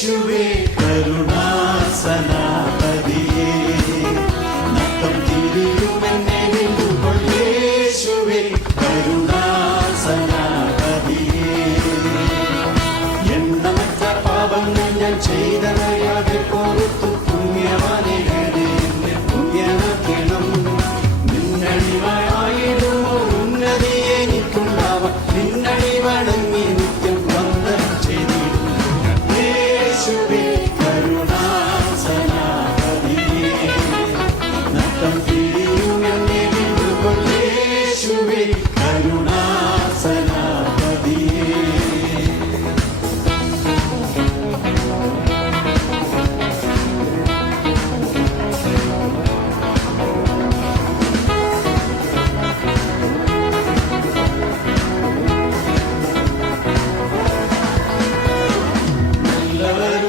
യേശുവേ കരുണാസനാപതിയേ നത്തം തിരിയുമെന്നെ വീണ്ടുകൊൾ യേശുവേ കരുണാസനാപതിയേ എണ്ണമറ്റ പാപങ്ങൾ ഞാൻ ചെയ്തറിയാതെ പൊറുത്തു പുണ്യവാനികളെ എന്നെ പുണ്യനാക്കണം നിന്നടിമയായിടുമോ ഉന്നതി എനിക്കുണ്ടാവാം നിന്നടി വണങ്ങി നിത്യം വന്ദനം ചെയ്തിടും യേശുവേ കരുണാസനാപതിയേ നത്തം തിരിയുമെന്നെ വീണ്ടുകൊൾ യേശുവേ കരുണാസനാപതിയേ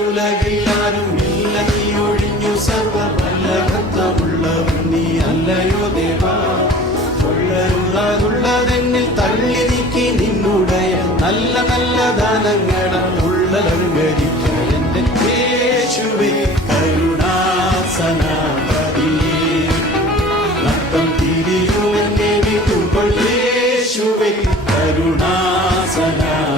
ഉലകിലാരും ഇല്ല നീ ഒഴിഞ്ഞു സർവവല്ലഭത്വമുള്ളവൻ നീ അല്ലയോ ദേവാ ഉള്ളതെന്നിൽ തള്ളി നീക്കി നിന്നുടയ നല്ല നല്ല ദാനങ്ങളാൽ ഉള്ളലങ്കരിക്ക എന്റെ യേശുവേ കരുണാസനാപതിയേ നത്തം തിരിയുമെന്നെ വീണ്ടുകൊൾ യേശുവേ കരുണാസനാപതിയേ